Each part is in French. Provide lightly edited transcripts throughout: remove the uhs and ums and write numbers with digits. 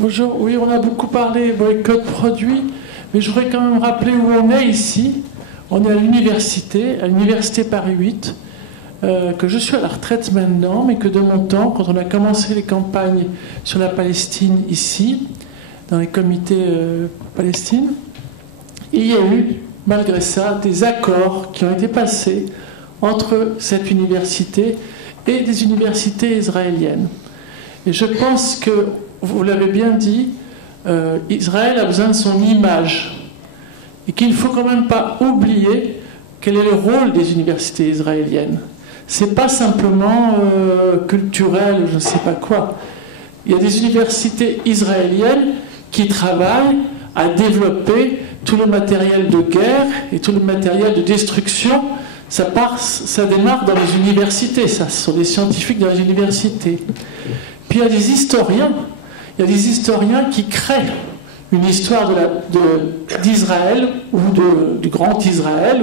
Bonjour, oui, on a beaucoup parlé boycott produit, mais je voudrais quand même rappeler où on est ici. On est à l'université Paris 8, que je suis à la retraite maintenant, mais que de mon temps, quand on a commencé les campagnes sur la Palestine ici, dans les comités Palestine, il y a eu, malgré ça, des accords qui ont été passés entre cette université et des universités israéliennes. Et je pense que, vous l'avez bien dit, Israël a besoin de son image. Et qu'il ne faut quand même pas oublier quel est le rôle des universités israéliennes. Ce n'est pas simplement culturel, je ne sais pas quoi. Il y a des universités israéliennes qui travaillent à développer tout le matériel de guerre et tout le matériel de destruction. Ça démarre dans les universités, ça. Ce sont des scientifiques dans les universités. Puis il y a des historiens. Il y a des historiens qui créent une histoire d'Israël ou du grand Israël.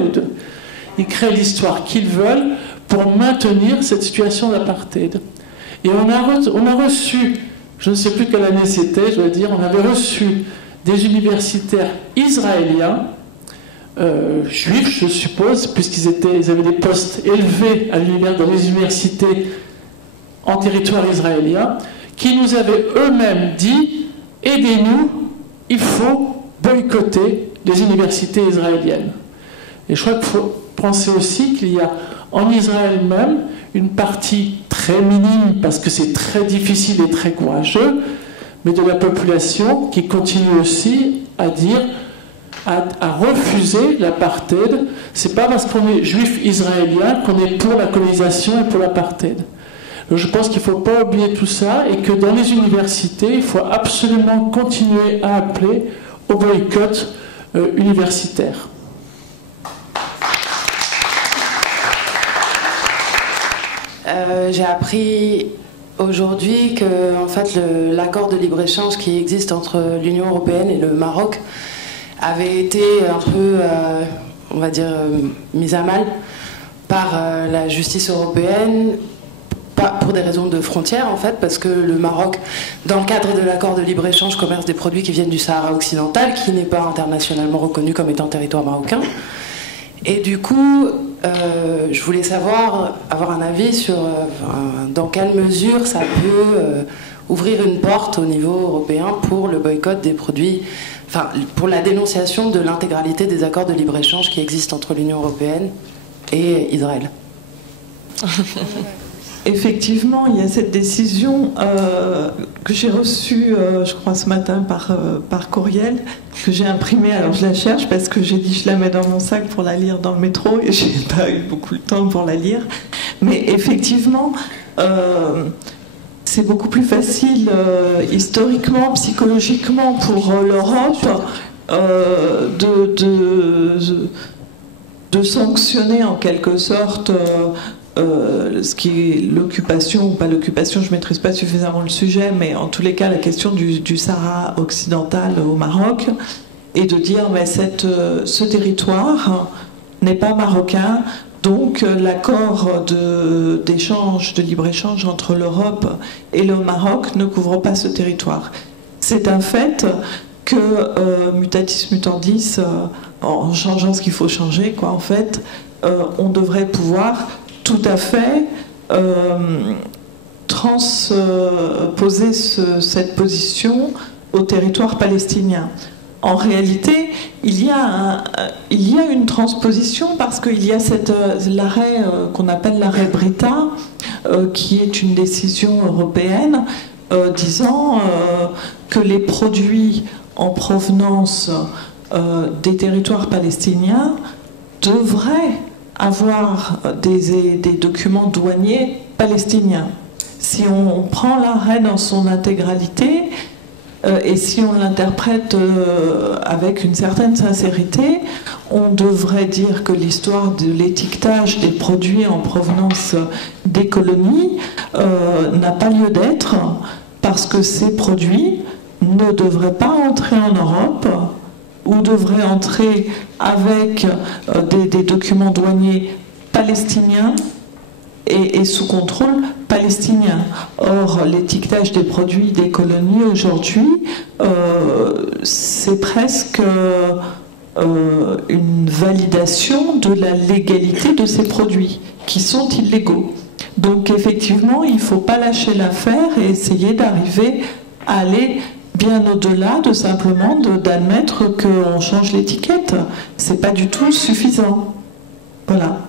Ils créent l'histoire qu'ils veulent pour maintenir cette situation d'apartheid. Et on a reçu, je ne sais plus quelle année c'était, je dois dire, on avait reçu des universitaires israéliens, juifs, je suppose, puisqu'ils avaient des postes élevés dans les universités en territoire israélien, qui nous avaient eux-mêmes dit « Aidez-nous, il faut boycotter les universités israéliennes ». Et je crois qu'il faut penser aussi qu'il y a en Israël même une partie très minime, parce que c'est très difficile et très courageux, mais de la population qui continue aussi à dire, à refuser l'apartheid. C'est pas parce qu'on est juif israélien qu'on est pour la colonisation et pour l'apartheid. Donc je pense qu'il ne faut pas oublier tout ça et que dans les universités, il faut absolument continuer à appeler au boycott universitaire. J'ai appris aujourd'hui que en fait, l'accord de libre-échange qui existe entre l'Union européenne et le Maroc avait été un peu, on va dire, mis à mal par la justice européenne, pas pour des raisons de frontières en fait, parce que le Maroc, dans le cadre de l'accord de libre-échange, commerce des produits qui viennent du Sahara occidental, qui n'est pas internationalement reconnu comme étant territoire marocain. Et du coup, je voulais avoir un avis sur dans quelle mesure ça peut ouvrir une porte au niveau européen pour le boycott des produits, enfin pour la dénonciation de l'intégralité des accords de libre-échange qui existent entre l'Union européenne et Israël. Effectivement, il y a cette décision que j'ai reçue, je crois, ce matin par courriel, que j'ai imprimée. Alors je la cherche parce que j'ai dit je la mets dans mon sac pour la lire dans le métro et j'ai pas eu beaucoup de temps pour la lire. Mais effectivement, c'est beaucoup plus facile historiquement, psychologiquement pour l'Europe de sanctionner en quelque sorte ce qui est l'occupation ou pas l'occupation, je ne maîtrise pas suffisamment le sujet, mais en tous les cas la question du Sahara occidental au Maroc, et de dire mais ce territoire n'est pas marocain, donc l'accord d'échange, de libre-échange entre l'Europe et le Maroc ne couvre pas ce territoire. C'est un fait que mutatis mutandis, en changeant ce qu'il faut changer, quoi, en fait, on devrait pouvoir tout à fait transposer cette position au territoire palestinien. En réalité, il y a une transposition parce qu'il y a l'arrêt qu'on appelle l'arrêt Brita, qui est une décision européenne disant que les produits en provenance des territoires palestiniens devraient avoir des documents douaniers palestiniens. Si on prend l'arrêt dans son intégralité et si on l'interprète avec une certaine sincérité, on devrait dire que l'histoire de l'étiquetage des produits en provenance des colonies n'a pas lieu d'être parce que ces produits ne devraient pas entrer en Europe ou devraient entrer avec des documents douaniers palestiniens est sous contrôle palestinien. Or, l'étiquetage des produits des colonies aujourd'hui, c'est presque une validation de la légalité de ces produits qui sont illégaux. Donc effectivement, il ne faut pas lâcher l'affaire et essayer d'arriver à aller bien au-delà de simplement d'admettre qu'on change l'étiquette. C'est pas du tout suffisant. Voilà.